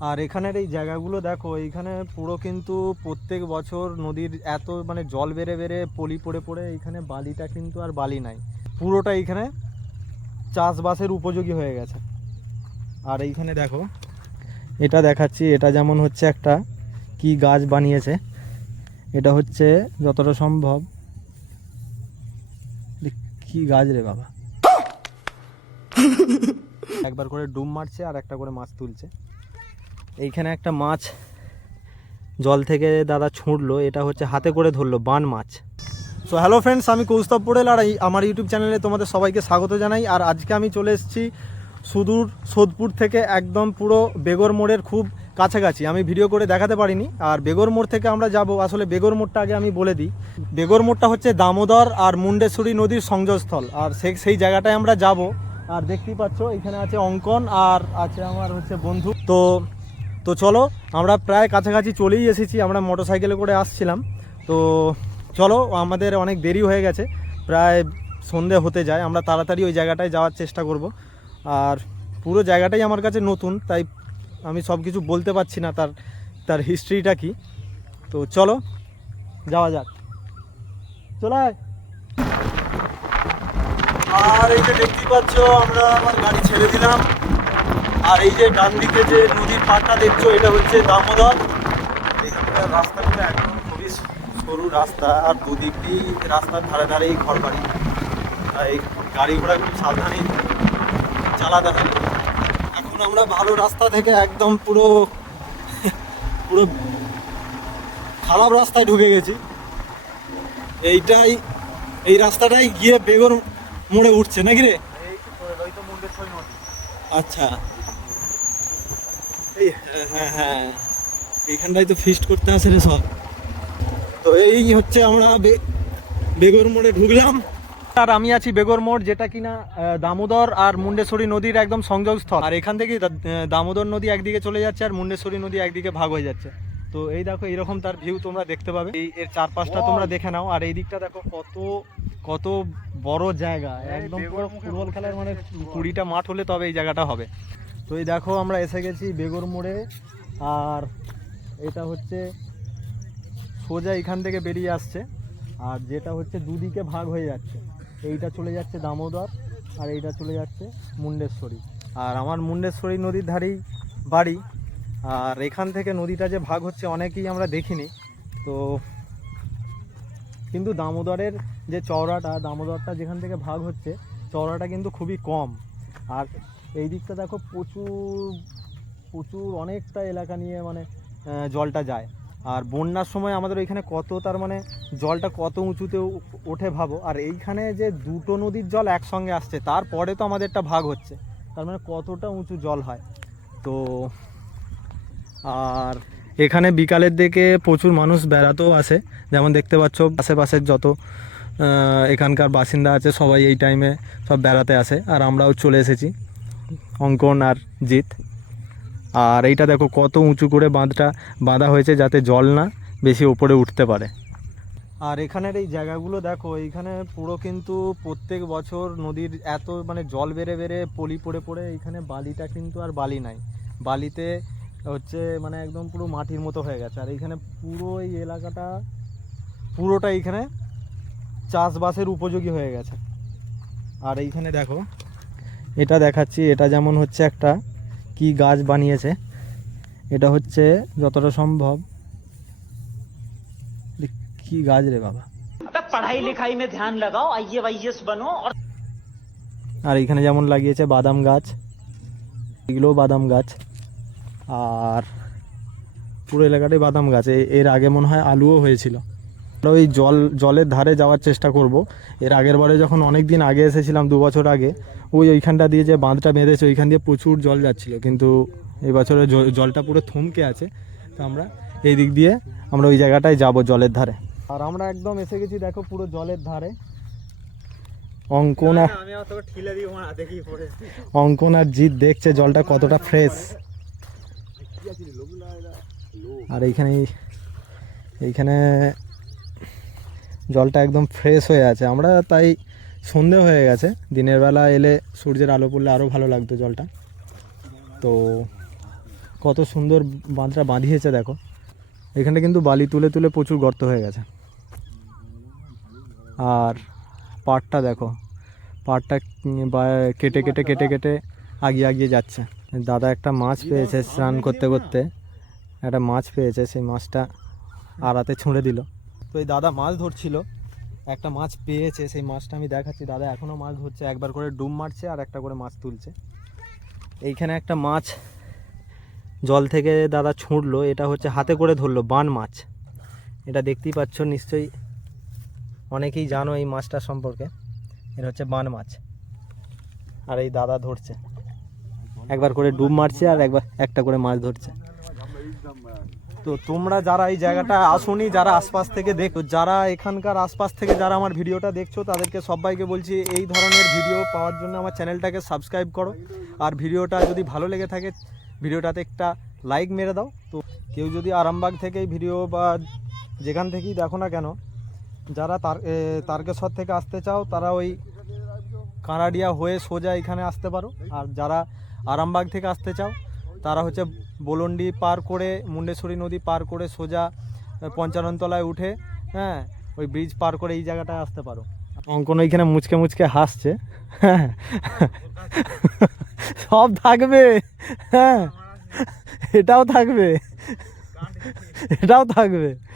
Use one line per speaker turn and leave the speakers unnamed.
আর এখানের এই জায়গাগুলো দেখো এইখানে পুরো কিন্তু প্রত্যেক বছর নদীর এত মানে জল বেড়ে বেড়ে পলি পড়ে পড়ে এইখানে বালিটা কিন্তু আর বালি নাই। পুরোটা এইখানে চাষবাসের উপযোগী হয়ে গেছে। আর এইখানে দেখো এটা দেখাচ্ছি এটা যেমন হচ্ছে একটা কি গাছ বানিয়েছে। এটা হচ্ছে যতটা সম্ভব কি গাছ রে বাবা। একবার করে ডুব মারছে আর একটা করে মাছ তুলছে। এইখানে একটা মাছ জল থেকে দাদা ছুঁড়লো, এটা হচ্ছে হাতে করে ধরলো, বান মাছ। সো হ্যালো ফ্রেন্ডস আমি কৌস্তব পোড়েল আর আমার ইউটিউব চ্যানেলে তোমাদের সবাইকে স্বাগত জানাই। আর আজকে আমি চলে এসেছি সুদূর সোদপুর থেকে একদম পুরো বেগর মোড়ের খুব কাছাকাছি। আমি ভিডিও করে দেখাতে পারিনি। আর বেগর মোড় থেকে আমরা যাব, আসলে বেগর মোড়টা আগে আমি বলে দিই। বেগর মোড়টা হচ্ছে দামোদর আর মুন্ডেশ্বরী নদীর সংযোগস্থল। আর সে, সেই জায়গাটায় আমরা যাব। আর দেখতেই পাচ্ছ, এখানে আছে অঙ্কন আর আছে আমার হচ্ছে বন্ধু। তো তো চলো, আমরা প্রায় কাছাকাছি চলেই এসেছি, আমরা মোটর সাইকেলে করে আসছিলাম। তো চলো, আমাদের অনেক দেরি হয়ে গেছে, প্রায় সন্ধে হতে যায়, আমরা তাড়াতাড়ি ওই জায়গাটায় যাওয়ার চেষ্টা করব। আর পুরো জায়গাটাই আমার কাছে নতুন, তাই আমি সব কিছু বলতে পারছি না তার তার হিস্ট্রিটা কি। তো চলো, যাওয়া যাক। চলে। আর এই যে দেখতেই পাচ্ছ, আমরা আমার গাড়ি ছেড়ে দিলাম। আর এই যে ডান দিকে যে নদীর পাড়টা দেখছ এটা হচ্ছে দামোদর। এখানকার রাস্তাগুলো একদম খুবই সরু রাস্তা আর দুদিক দিয়ে রাস্তার ধারে ধারেই ঘর বাড়ি তাই গাড়ি ঘোড়া খুব সাবধানে চালাতে হয়। এখন আমরা ভালো রাস্তা থেকে একদম পুরো পুরো খারাপ রাস্তায় ঢুকে গেছি। এইটাই এই রাস্তাটাই গিয়ে বেগর মোড়ে উঠছে নাকি রে? আচ্ছা। এই হ্যাঁ হ্যাঁ। এইখানটায় তো ফিস্ট করতে আসে রে সব। তো এই হচ্ছে আমরা বেগর মোড়ে ঢুকলাম। আর আমি আছি বেগর মোড় যেটা কিনা দামোদর আর মুন্ডেশ্বরী নদীর একদম সংযোগস্থল। আর এখান থেকে দামোদর নদী একদিকে চলে যাচ্ছে আর মুন্ডেশ্বরী নদী একদিকে ভাগ হয়ে যাচ্ছে। তো এই দেখো এইরকম তার ভিউ তোমরা দেখতে পাবে। এই এর চারপাশটা তোমরা দেখে নাও। আর এই দিকটা দেখো কত কত বড় জায়গা। একদম পুরো ফুটবল খেলার মানে কুড়িটা মাঠ হলে তবে এই জায়গাটা হবে। তো এই দেখো আমরা এসে গেছি বেগর মোড়ে। আর এটা হচ্ছে সোজা এখান থেকে বেরিয়ে আসছে। আর যেটা হচ্ছে দুদিকে ভাগ হয়ে যাচ্ছে। এইটা চলে যাচ্ছে দামোদর আর এইটা চলে যাচ্ছে মুন্ডেশ্বরী। আর আমার মুন্ডেশ্বরী নদীর ধারেই বাড়ি। আর এখান থেকে নদীটা যে ভাগ হচ্ছে অনেকেই আমরা দেখিনি। তো কিন্তু দামোদরের যে চওড়াটা, দামোদরটা যেখান থেকে ভাগ হচ্ছে, চওড়াটা কিন্তু খুবই কম। আর এই দিকটা দেখো প্রচুর প্রচুর অনেকটা এলাকা নিয়ে মানে জলটা যায়। আর বন্যার সময় আমাদের ওইখানে কত, তার মানে জলটা কত উঁচুতে ওঠে ভাবো। আর এইখানে যে দুটো নদীর জল একসঙ্গে আসছে, তারপরে তো আমাদেরটা ভাগ হচ্ছে। তার মানে কতটা উঁচু জল হয়। তো, আর এখানে বিকালের দিকে প্রচুর মানুষ বেড়াতেও আসে। যেমন দেখতে পাচ্ছ, আশেপাশের যত এখানকার বাসিন্দা আছে, সবাই এই টাইমে সব বেড়াতে আসে। আর আমরাও চলে এসেছি। অঙ্কন আর জিৎ। আর এইটা দেখো কত উঁচু করে বাঁধটা বাঁধা হয়েছে যাতে জল না বেশি উপরে উঠতে পারে। আর এখানের এই জায়গাগুলো দেখো, এইখানে পুরো কিন্তু প্রত্যেক বছর নদীর এত মানে জল বেড়ে বেড়ে পলি পড়ে পড়ে এইখানে বালিটা কিন্তু আর বালি নাই। বালিতে হচ্ছে মানে একদম পুরো মাটির মতো হয়ে গেছে। আর এইখানে পুরো এই এলাকাটা পুরোটা এইখানে চাষবাসের উপযোগী হয়ে গেছে। আর এইখানে দেখো এটা দেখাচ্ছি এটা যেমন হচ্ছে একটা কি গাছ বানিয়েছে। এটা হচ্ছে যতটা সম্ভব কি গাছ রে বাবা।
লেখাই
আর এখানে যেমন লাগিয়েছে বাদাম গাছ এগুলোও বাদাম গাছ আর পুরো এলাকাটাই বাদাম গাছ। এর আগে মনে হয় আলুও হয়েছিল। ওই জল জলের ধারে যাওয়ার চেষ্টা করব। এর আগের বারে যখন অনেক দিন আগে এসেছিলাম দু বছর আগে ওই ওইখানটা দিয়ে যে বাঁধটা বেঁধেছে ওইখান দিয়ে প্রচুর জল যাচ্ছিল। কিন্তু এই বছরে জলটা পুরো থমকে আছে। তো আমরা এই দিক দিয়ে আমরা ওই জায়গাটায় যাব জলের ধারে। আর আমরা একদম এসে গেছি দেখো পুরো জলের ধারে। অঙ্কন অঙ্কন আর জিৎ দেখছে জলটা কতটা ফ্রেশ। আর এইখানে এইখানে জলটা একদম ফ্রেশ হয়ে আছে। আমরা তাই সন্ধে হয়ে গেছে। দিনের বেলা এলে সূর্যের আলো পড়লে আরও ভালো লাগতো জলটা। তো কত সুন্দর বাঁধটা বাঁধিয়েছে দেখো। এখানে কিন্তু বালি তুলে তুলে প্রচুর গর্ত হয়ে গেছে। আর পাড়টা দেখো বা- কেটে কেটে কেটে কেটে আগিয়ে আগিয়ে যাচ্ছে। দাদা একটা মাছ পেয়েছে স্নান করতে করতে। একটা মাছ পেয়েছে, সেই মাছটা আড়াতে ছুঁড়ে দিল। এই দাদা মাছ ধরছিল। একটা মাছ পেয়েছে, সেই মাছটা আমি দেখাচ্ছি। দাদা এখনও মাছ ধরছে, একবার করে ডুব মারছে আর একটা করে মাছ তুলছে। এইখানে একটা মাছ জল থেকে দাদা ছুঁড়লো, এটা হচ্ছে হাতে করে ধরলো, বান মাছ। এটা দেখতেই পাচ্ছ, নিশ্চয়ই অনেকেই জানো এই মাছটা সম্পর্কে। এটা হচ্ছে বান মাছ। আর এই দাদা ধরছে। একবার করে ডুব মারছে আর একবার, একটা করে মাছ ধরছে। তো তোমরা যারা এই জায়গাটা আসোনি যারা আশপাশ থেকে দেখো যারা এখানকার আশপাশ থেকে যারা আমার ভিডিওটা দেখছ তাদেরকে সবাইকে বলছি এই ধরনের ভিডিও পাওয়ার জন্য আমার চ্যানেলটাকে সাবস্ক্রাইব করো। আর ভিডিওটা যদি ভালো লেগে থাকে ভিডিওটাতে একটা লাইক মেরে দাও। তো কেউ যদি আরামবাগ থেকে ভিডিও বা যেখান থেকেই দেখো না কেন যারা তার তারকেশ্বর থেকে আসতে চাও তারা ওই কাঁড়াডিয়া হয়ে সোজা এখানে আসতে পারো। আর যারা আরামবাগ থেকে আসতে চাও তারা হচ্ছে বোলন্ডি পার করে, মুন্ডেশ্বরী নদী পার করে সোজা পঞ্চাননতলায় উঠে হ্যাঁ ওই ব্রিজ পার করে এই জায়গাটায় আসতে পারো। অঙ্কন ওইখানে মুচকে মুচকে হাসছে। সব থাকবে। হ্যাঁ এটাও থাকবে। এটাও থাকবে।